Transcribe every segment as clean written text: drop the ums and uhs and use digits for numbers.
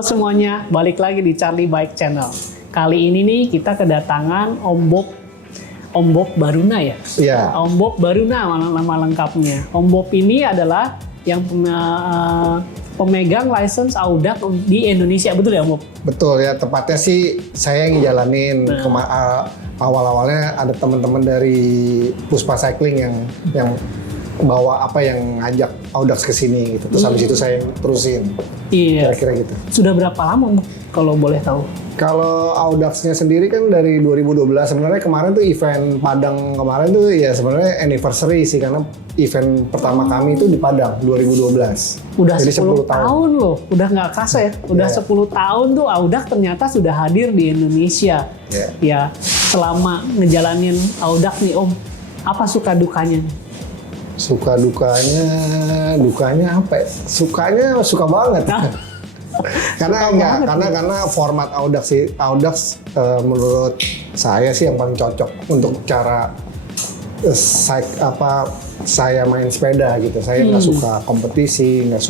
Halo semuanya, balik lagi di Charlie Bike Channel. Kali ini nih kita kedatangan Om Bob Baruna ya? Iya. Om Bob Baruna nama lengkapnya. Om Bob ini adalah yang pemegang license Audax di Indonesia, betul ya Om Bob? Betul ya, tepatnya sih saya yang jalanin. Awal-awalnya ada teman-teman dari Puspa Cycling yang bawa yang ngajak Audax ke sini gitu. Terus habis itu saya yang terusin. Iya. Kira-kira gitu. Sudah berapa lama Om Bob, kalau boleh tahu? Kalau Audax-nya sendiri kan dari 2012. Sebenarnya kemarin tuh event Padang kemarin tuh ya sebenarnya anniversary sih, karena event pertama kami itu di Padang 2012. Udah jadi 10 tahun loh, udah nggak kerasa ya. Udah 10 tahun tuh Audax ternyata sudah hadir di Indonesia. Ya, selama ngejalanin Audax nih Om, apa suka dukanya nih? Suka dukanya apa ya? Sukanya suka banget. Karena format Audax sih, menurut saya sih yang paling cocok untuk cara saya main sepeda gitu. Saya nggak suka kompetisi, nggak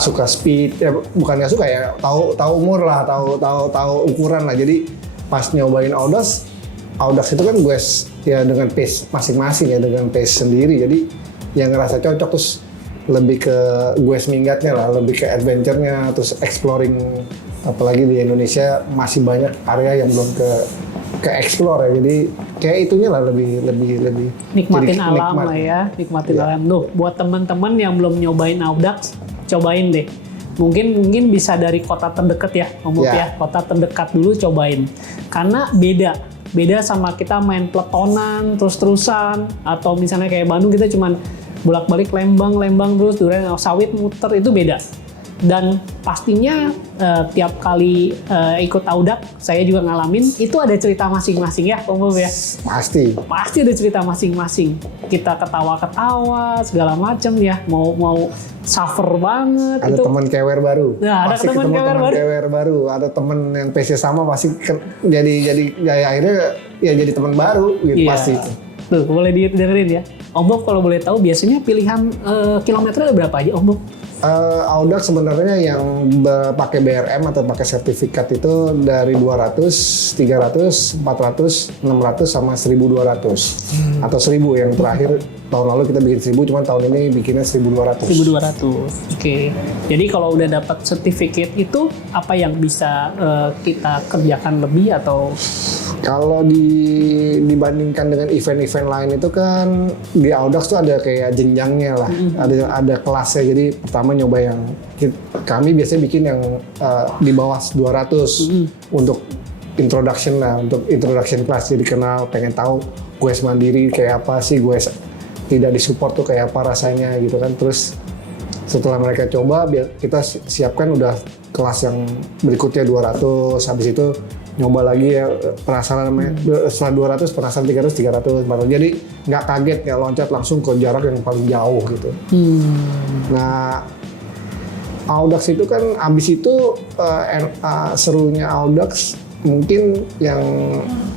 suka speed, ya bukan nggak suka ya, tahu umur lah, tahu ukuran lah. Jadi pas nyobain Audax itu kan gue ya dengan pace masing-masing ya, dengan pace sendiri. Jadi yang ngerasa cocok, terus lebih ke gue minggatnya lah, lebih ke adventure-nya, terus exploring. Apalagi di Indonesia masih banyak area yang belum ke explore ya. Jadi kayak itunya lah lebih nikmatin alam lah ya, nikmatin alam. Tuh buat teman-teman yang belum nyobain Audax, cobain deh. Mungkin bisa dari kota terdekat ya, Om Bob ya. Kota terdekat dulu cobain. Karena beda sama kita main peletonan terus-terusan, atau misalnya kayak Bandung kita cuman bolak-balik Lembang terus, Duren Sawit muter, itu beda. Dan pastinya tiap kali ikut Audax, saya juga ngalamin, itu ada cerita masing-masing ya Om Bob ya? Pasti ada cerita masing-masing. Kita ketawa-ketawa segala macam ya, mau suffer banget. Ada teman kewer baru. Nah, ada teman kewer baru. Ada teman yang pace sama, pasti jadi akhirnya ya jadi teman baru gitu. Pasti itu. Tuh, boleh didengerin ya. Om Bob kalau boleh tahu biasanya pilihan kilometernya berapa aja Om Bob? Audax sebenarnya yang pakai BRM atau pakai sertifikat itu dari 200, 300, 400, 600 sama 1200. Atau 1000 yang terakhir tahun lalu kita bikin 1000, cuman tahun ini bikinnya 1200. 1200. Oke. Jadi kalau udah dapat sertifikat itu apa yang bisa kita kerjakan lebih atau? Kalau dibandingkan dengan event-event lain itu kan di Audax tuh ada kayak jenjangnya lah, ada kelasnya. Jadi pertama nyoba yang kami biasanya bikin yang di bawah 200 untuk introduction lah, untuk introduction class. Jadi kenal, pengen tahu gue mandiri kayak apa sih, gue tidak disupport tuh kayak apa rasanya gitu kan. Terus setelah mereka coba, kita siapkan udah kelas yang berikutnya 200, habis itu nyoba lagi ya, penasaran namanya, setelah 200 penasaran 300, 400. Jadi nggak kaget ya loncat langsung ke jarak yang paling jauh gitu. Nah, Audax itu kan abis itu serunya Audax mungkin yang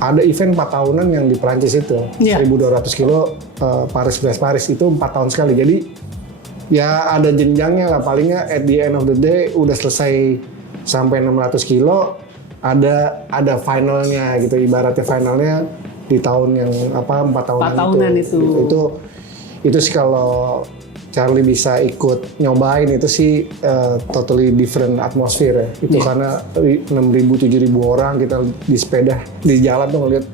ada event 4 tahunan yang di Prancis itu, 1200 kilo Paris itu 4 tahun sekali. Jadi ya ada jenjangnya lah, palingnya at the end of the day udah selesai sampai 600 kilo. Ada finalnya gitu, ibaratnya finalnya di tahun yang 4 tahunan itu. Itu sih kalau Charlie bisa ikut nyobain, itu sih totally different atmosphere ya. Itu karena 6.000-7.000 orang kita di sepeda di jalan tuh ngeliat,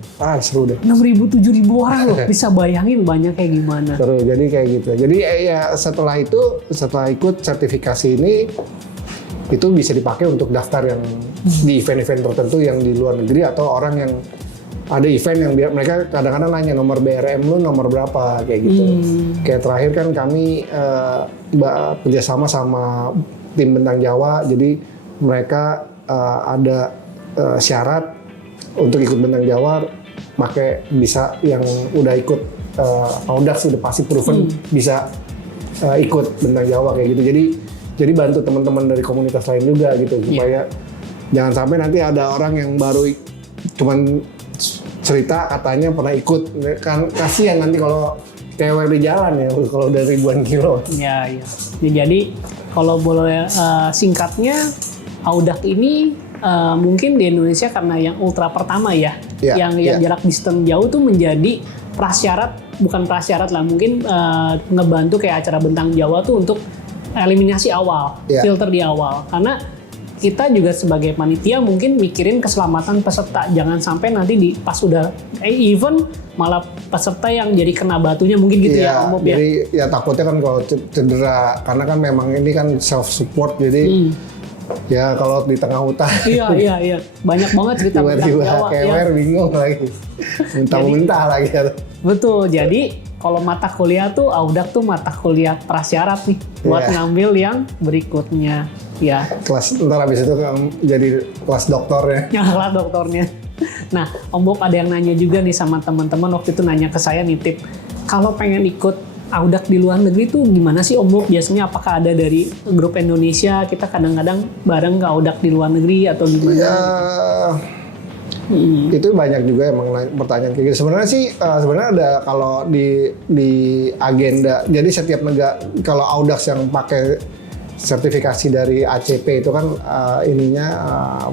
seru deh. 6.000-7.000 orang loh, bisa bayangin banyak kayak gimana. Seru, jadi kayak gitu. Jadi ya setelah ikut sertifikasi ini, itu bisa dipakai untuk daftar yang di event-event tertentu yang di luar negeri, atau orang yang ada event yang mereka kadang-kadang nanya nomor BRM lu nomor berapa kayak gitu. Kayak terakhir kan kami kerjasama sama tim Bentang Jawa, jadi mereka ada syarat untuk ikut Bentang Jawa pakai bisa yang udah ikut Audax udah pasti proven bisa ikut Bentang Jawa kayak gitu. Jadi bantu teman-teman dari komunitas lain juga gitu, supaya jangan sampai nanti ada orang yang baru cuman cerita katanya pernah ikut, kan kasihan nanti kalau kewer di jalan ya kalau udah ribuan kilo. Ya, jadi kalau boleh singkatnya, Audax ini mungkin di Indonesia karena yang ultra pertama ya, yang jarak distance jauh tuh menjadi bukan prasyarat lah, mungkin ngebantu kayak acara Bentang Jawa tuh untuk eliminasi awal, filter di awal, karena kita juga sebagai panitia mungkin mikirin keselamatan peserta, jangan sampai nanti pas udah event malah peserta yang jadi kena batunya mungkin gitu ya Om Bob ya. Jadi ya takutnya kan kalau cedera, karena kan memang ini kan self support, jadi ya kalau di tengah hutan. Iya, banyak banget cerita tiba-tiba kewer bingung lagi, muntah-muntah lagi. Betul, jadi kalau mata kuliah tuh Audax tuh mata kuliah prasyarat nih buat ngambil yang berikutnya ya. Ntar habis itu jadi kelas doktornya. Kelas doktornya. Nah, Om Bob ada yang nanya juga nih sama teman-teman, waktu itu nanya ke saya nitip, kalau pengen ikut Audax di luar negeri tuh gimana sih Om Bob? Biasanya apakah ada dari grup Indonesia, kita kadang-kadang bareng ke Audax di luar negeri atau gimana? Ya, itu banyak juga emang pertanyaan kayak gitu. Sebenarnya sih sebenarnya ada kalau di agenda. Jadi setiap negara, kalau Audax yang pakai sertifikasi dari ACP itu kan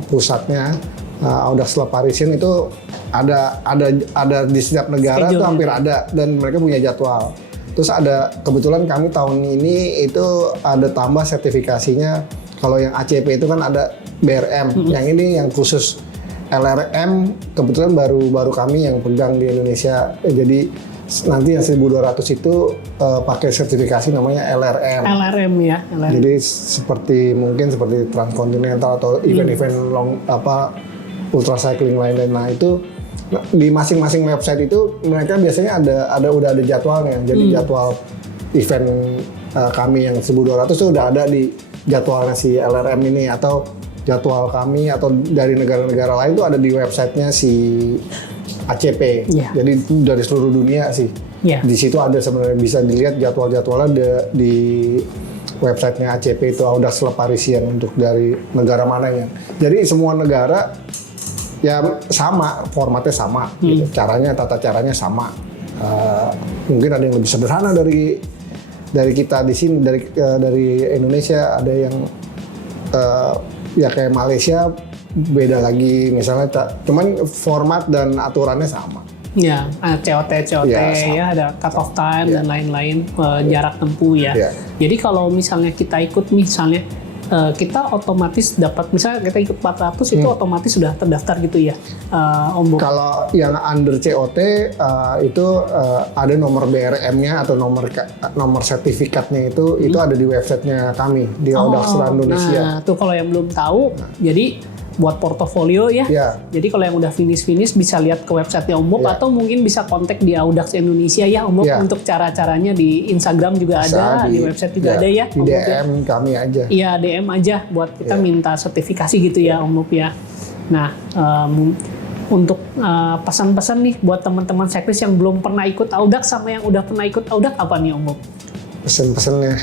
pusatnya Audax Le Parisien itu ada di setiap negara tuh hampir ada, dan mereka punya jadwal. Terus ada kebetulan kami tahun ini itu ada tambah sertifikasinya. Kalau yang ACP itu kan ada BRM, yang ini yang khusus LRM kebetulan baru kami yang pegang di Indonesia. Jadi nanti yang 1.200 itu pakai sertifikasi namanya LRM. LRM ya. LRM. Jadi mungkin seperti Transcontinental atau event-event ultra cycling lain. Nah itu di masing-masing website itu mereka biasanya udah ada jadwalnya. Jadi jadwal event kami yang 1.200 itu udah ada di jadwalnya si LRM ini, atau jadwal kami atau dari negara-negara lain itu ada di websitenya si ACP. Jadi dari seluruh dunia sih. Di situ ada sebenarnya bisa dilihat jadwal-jadwalnya di websitenya ACP itu Audax Le Parisien untuk dari negara mananya. Jadi semua negara ya sama, formatnya sama, gitu. Tata caranya sama. Mungkin ada yang lebih sederhana dari kita di sini, dari Indonesia, ada yang ya kayak Malaysia beda lagi misalnya, cuman format dan aturannya sama. Ya, COT ya ada cut off time dan lain-lain, jarak tempuh ya. Jadi kalau misalnya kita ikut kita otomatis dapat, misalnya kita ikut 400 itu otomatis sudah terdaftar gitu ya, Om Bob? Kalau yang under COT itu ada nomor BRM-nya atau nomor sertifikatnya itu ada di websitenya kami di Audax Indonesia. Nah, tuh kalau yang belum tahu, jadi buat portofolio ya. Jadi kalau yang udah finish bisa lihat ke website Om Bob, atau mungkin bisa kontak di Audax Indonesia ya Om Bob, untuk cara-caranya di Instagram juga ada, di website juga ada ya. Di DM kami aja. Iya, DM aja buat kita minta sertifikasi gitu ya Om Bob ya. Nah, untuk pesan-pesan nih buat teman-teman cyclist yang belum pernah ikut Audax sama yang udah pernah ikut Audax, apa nih Om Bob? Pesan-pesannya,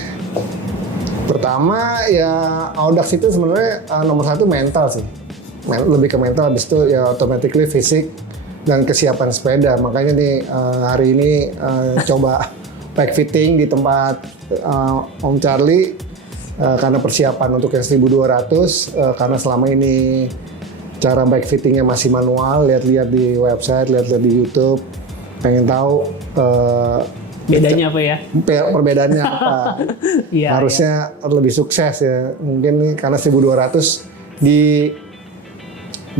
pertama ya Audax itu sebenarnya nomor satu mental sih, lebih ke mental. Habis itu ya automatically fisik dan kesiapan sepeda. Makanya nih hari ini coba bike fitting di tempat Om Charlie karena persiapan untuk yang 1.200, karena selama ini cara bike fittingnya masih manual. Lihat-lihat di website, lihat-lihat di YouTube, pengen tahu bedanya apa ya? Perbedaannya apa? Harusnya lebih sukses ya. Mungkin nih karena 1.200 di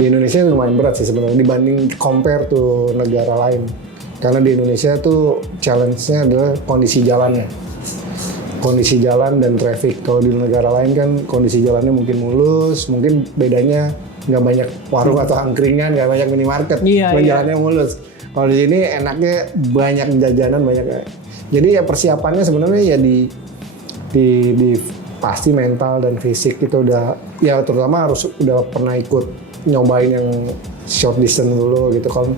Indonesia lumayan berat sih sebenarnya dibanding compare to negara lain. Karena di Indonesia tuh challenge-nya adalah kondisi jalannya. Kondisi jalan dan traffic. Kalau di negara lain kan kondisi jalannya mungkin mulus, mungkin bedanya nggak banyak warung atau angkringan, nggak banyak minimarket, jalannya mulus. Kalau di sini enaknya banyak jajanan, banyak. Jadi ya persiapannya sebenarnya ya di pasti mental dan fisik itu udah, ya terutama harus udah pernah ikut nyobain yang short distance dulu gitu. Kalau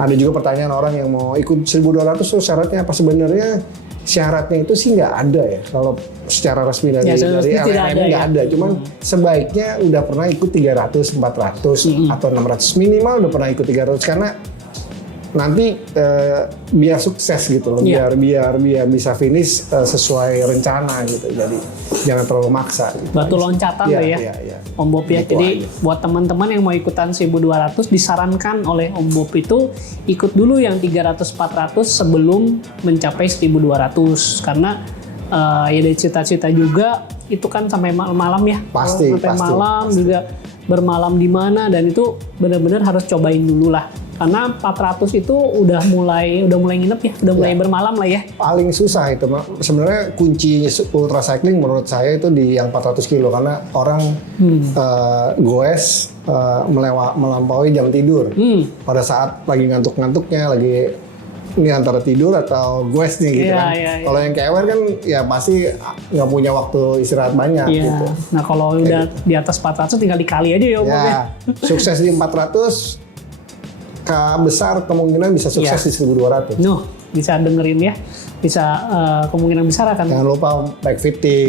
ada juga pertanyaan orang yang mau ikut 1.200 tuh syaratnya apa? Sebenarnya syaratnya itu sih nggak ada ya. Kalau secara resmi dari LMM nggak ada. Cuman sebaiknya udah pernah ikut 300, 400 atau 600, minimal udah pernah ikut 300, karena nanti biar sukses gitu loh, biar bisa finish sesuai rencana gitu. Jadi jangan terlalu maksa. Gitu. Batu loncatan lah ya, Om Bob ya. Gitu Jadi aja. buat teman-teman yang mau ikutan 1.200 disarankan oleh Om Bob itu ikut dulu yang 300-400 sebelum mencapai 1.200 karena ya dari cita-cita juga itu kan sampai malam ya. Pasti, sampai pasti, malam pasti. juga bermalam di mana dan itu benar-benar harus cobain dulu lah. Karena 400 itu udah mulai nginep ya, udah mulai bermalam lah ya. Paling susah itu sebenarnya kunci ultra cycling menurut saya itu di yang 400 kilo karena orang goes melampaui jam tidur pada saat lagi ngantuk-ngantuknya, lagi ini antara tidur atau goes nih gitu kan. Kalau yang kewer kan ya pasti nggak punya waktu istirahat banyak gitu. Nah kalau udah di atas 400 tinggal dikali aja ya Om Bob ya. Sukses di 400 besar kemungkinan bisa sukses di 1.200. Bisa dengerin ya. Bisa kemungkinan besar akan. Jangan lupa bike fitting.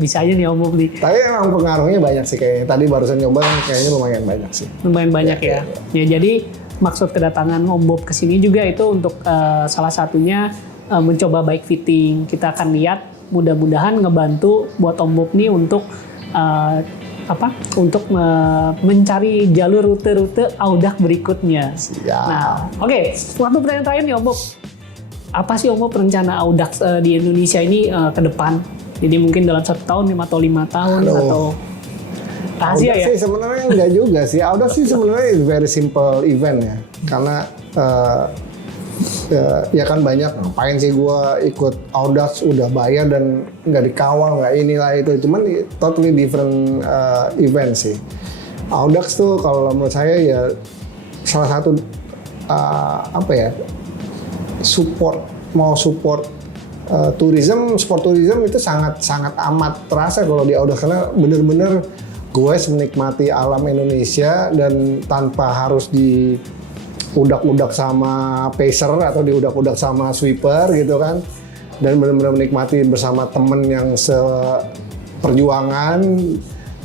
Bisa aja nih Om Bob nih. Tapi emang pengaruhnya banyak sih kayaknya. Tadi barusan nyoba kayaknya lumayan banyak sih. Lumayan banyak ya. Ya jadi maksud kedatangan Om Bob ke sini juga itu untuk salah satunya mencoba bike fitting. Kita akan lihat mudah-mudahan ngebantu buat Om Bob nih untuk untuk mencari jalur rute-rute Audax berikutnya. Nah, oke. Satu pertanyaan terakhir nih Om Bob. Apa sih Om Bob rencana Audax di Indonesia ini ke depan? Jadi mungkin dalam 1 tahun, 5 atau 5 tahun atau rahasia ya? Sih sebenarnya enggak juga sih. Audax sih sebenarnya very simple event ya. Karena ya kan banyak ngapain sih gue ikut Audax udah bayar dan nggak dikawal nggak inilah itu, cuman totally different event sih. Audax tuh kalau menurut saya ya salah satu support sport tourism itu sangat amat terasa kalau di Audax karena bener-bener gue menikmati alam Indonesia dan tanpa harus di udak-udak sama pacer atau diudak-udak sama sweeper gitu kan, dan benar-benar menikmati bersama temen yang seperjuangan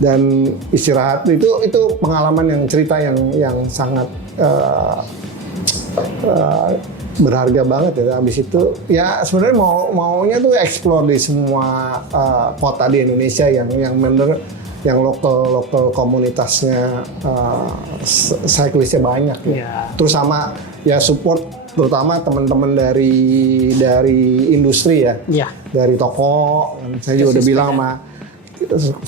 dan istirahat itu pengalaman yang cerita yang sangat berharga banget ya. Habis itu ya sebenarnya maunya tuh explore di semua kota di Indonesia yang bener yang lokal komunitasnya cyclistnya banyak ya. Terus sama ya support terutama teman-teman dari industri ya. Dari toko. Saya juga udah bilang sama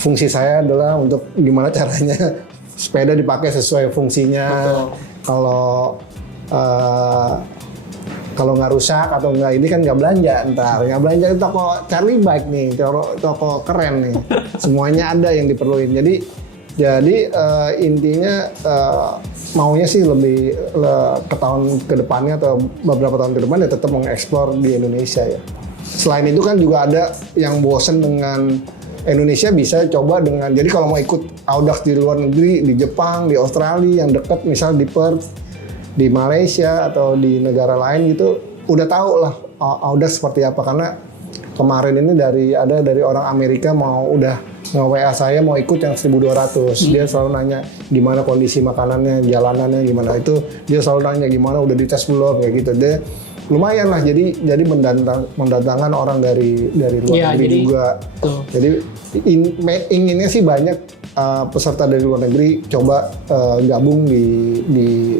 fungsi saya adalah untuk gimana caranya sepeda dipakai sesuai fungsinya. Kalau nggak rusak atau nggak ini kan nggak belanja nggak belanja di toko Charlie Bike nih, toko keren nih, semuanya ada yang diperluin. Jadi intinya maunya sih lebih ke tahun ke depannya atau beberapa tahun ke depan ya tetap mengeksplor di Indonesia ya. Selain itu kan juga ada yang bosen dengan Indonesia bisa coba dengan, jadi kalau mau ikut Audax di luar negeri, di Jepang, di Australia yang dekat misal di Perth, di Malaysia atau di negara lain gitu, udah tahu lah Audax seperti apa. Karena kemarin ini dari orang Amerika udah nge-WA saya mau ikut yang 1.200. Dia selalu nanya gimana kondisi makanannya, jalanannya gimana, itu dia selalu nanya gimana udah dites belum kayak gitu. Dia lumayan lah, jadi mendatangkan orang dari luar negeri juga. Jadi inginnya sih banyak peserta dari luar negeri coba gabung di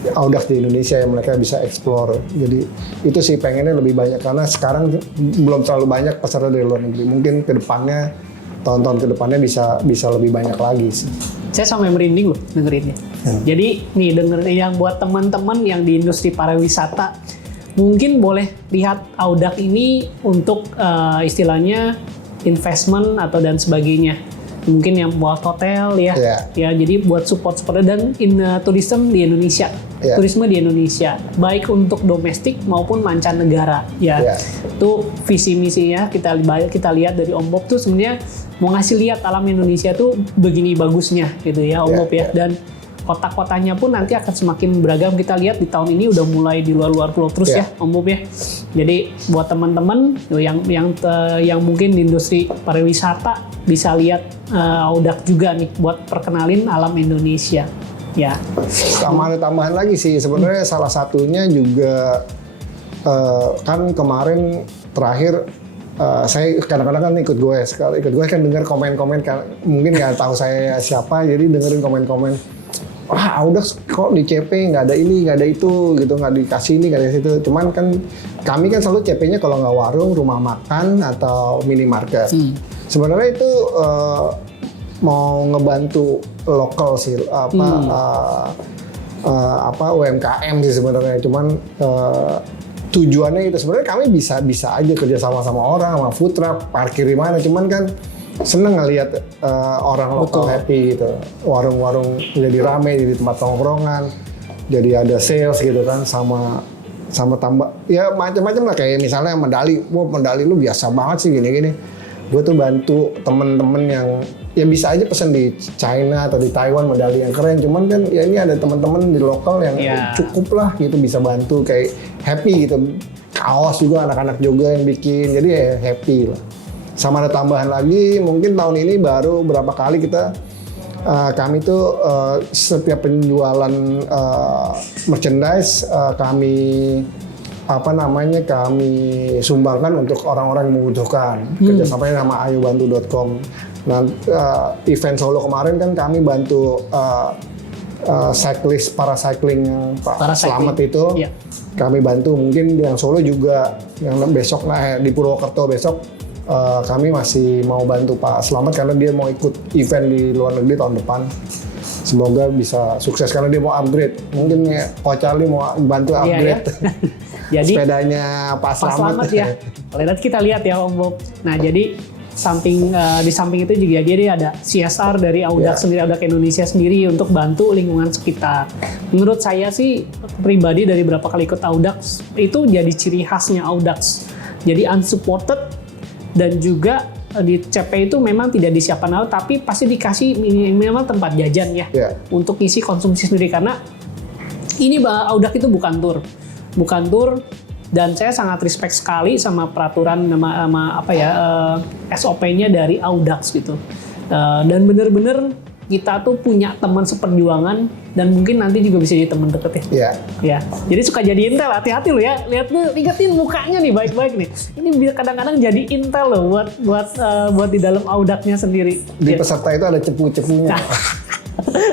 Audax di Indonesia yang mereka bisa explore. Jadi itu sih pengennya lebih banyak karena sekarang belum terlalu banyak peserta dari luar negeri. Mungkin ke depannya, tahun-tahun ke depannya bisa lebih banyak lagi sih. Saya sampai merinding loh dengerinnya. Jadi nih yang buat teman-teman yang di industri pariwisata mungkin boleh lihat Audax ini untuk istilahnya investment atau dan sebagainya. Mungkin yang buat hotel ya, jadi buat support dan tourism di Indonesia, turisme di Indonesia, baik untuk domestik maupun mancanegara itu visi misinya kita lihat dari Om Bob tuh sebenarnya mau ngasih lihat alam Indonesia tuh begini bagusnya gitu ya Om Bob ya. Dan kota-kotanya pun nanti akan semakin beragam. Kita lihat di tahun ini udah mulai di luar pulau terus ya Om Bob ya. Jadi buat teman-teman yang mungkin di industri pariwisata bisa lihat Audax juga nih buat perkenalin alam Indonesia Ya. Sama ada tambahan lagi sih, sebenarnya salah satunya juga kan kemarin terakhir saya kadang-kadang kan ikut gue kan dengar komen-komen mungkin nggak tahu saya siapa, jadi dengerin komen-komen, wah Audax kok di CP nggak ada ini, nggak ada itu gitu, nggak dikasih ini, nggak ada situ. Cuman kan kami kan selalu CP-nya kalau nggak warung, rumah makan atau minimarket. Sebenarnya itu mau ngebantu lokal sih, UMKM sih sebenarnya. Cuman tujuannya itu sebenarnya kami bisa aja kerja sama orang, sama food truck, parkir di mana. Cuman kan seneng ngelihat orang lokal happy gitu, warung-warung jadi rame, jadi tempat tongkrongan, jadi ada sales gitu kan, sama tambah ya macam-macam lah, kayak misalnya medali, wah medali lu biasa banget sih gini-gini. Gue tuh bantu temen-temen yang ya bisa aja pesen di China atau di Taiwan medali yang keren, cuman kan ya ini ada temen-temen di lokal yang cukup lah gitu, bisa bantu, kayak happy gitu. Kaos juga anak-anak juga yang bikin, jadi ya happy lah. Sama ada tambahan lagi, mungkin tahun ini baru berapa kali kita kami tuh setiap penjualan merchandise kami kami sumbangkan untuk orang-orang yang membutuhkan. Kerjasamanya sama ayubantu.com. Nah, event Solo kemarin kan kami bantu cyclist paracycling yang Pak Slamet itu. Yeah. Kami bantu, mungkin yang Solo juga, yang besok di Purwokerto besok kami masih mau bantu Pak Slamet karena dia mau ikut event di luar negeri tahun depan. Semoga bisa sukses karena dia mau upgrade. Mungkin ya Coach Charlie mau bantu upgrade. Jadi sepedanya Pak Slamet ya. Nanti kita lihat ya Om Bob. Nah, jadi di samping itu juga dia ada CSR dari Audax sendiri, Audax Indonesia sendiri untuk bantu lingkungan sekitar. Menurut saya sih pribadi dari berapa kali ikut Audax itu jadi ciri khasnya Audax. Jadi unsupported dan juga di CP itu memang tidak disiapkan hal, tapi pasti dikasih minimal tempat jajan ya untuk isi konsumsi sendiri, karena ini Audax itu bukan tur dan saya sangat respect sekali sama peraturan SOP-nya dari Audax gitu. Dan bener-bener kita tuh punya teman seperjuangan dan mungkin nanti juga bisa jadi teman deket ya. Ya. Jadi suka jadi intel, hati-hati lo ya. Lihat tuh, ingetin mukanya nih baik-baik nih. Ini kadang-kadang jadi intel loh buat di dalam Audax-nya sendiri. Di peserta itu ada cepu-cepunya.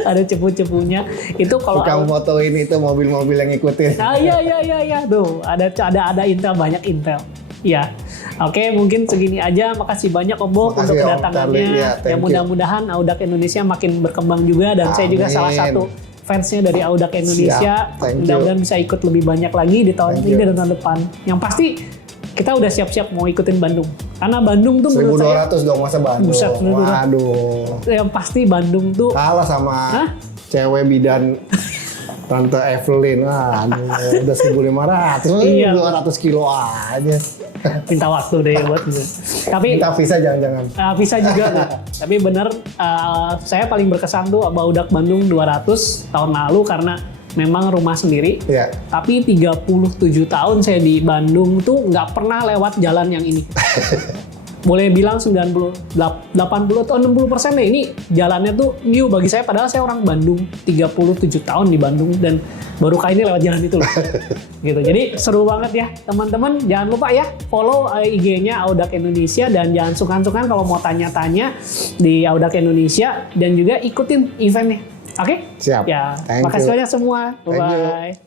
Ada cepu-cepunya. Itu kalau kamu fotoin itu mobil-mobil yang ngikutin. Iya. Tuh, ada intel, banyak intel. Ya. Oke, mungkin segini aja. Makasih banyak Om Bo untuk kedatangannya. Ya, mudah-mudahan Audax Indonesia makin berkembang juga, dan saya juga salah satu fansnya dari Audax Indonesia. Mudah-mudahan bisa ikut lebih banyak lagi di tahun ini dan tahun depan. Yang pasti kita udah siap-siap mau ikutin Bandung. Karena Bandung tuh menurut saya 1.200 dong masa Bandung. Buset, waduh. Yang pasti Bandung tuh kalah sama cewek bidan Tante Evelyn. Udah 1.500. Iya, 200 kilo aja. Minta waktu deh buat gitu. Tapi minta visa jangan-jangan. Visa juga tuh. Tapi bener, saya paling berkesan tuh Audax Bandung 200 tahun lalu karena memang rumah sendiri. Yeah. Tapi 37 tahun saya di Bandung tuh nggak pernah lewat jalan yang ini. Boleh bilang 80 atau 60% deh ini jalannya tuh new bagi saya, padahal saya orang Bandung, 37 tahun di Bandung dan baru kali ini lewat jalan itu loh. Gitu. Jadi seru banget ya teman-teman, jangan lupa ya follow IG-nya Audax Indonesia dan jangan sungkan-sungkan kalau mau tanya-tanya di Audax Indonesia dan juga ikutin eventnya. Oke? Siap. Ya, makasih banyak semua. Bye-bye.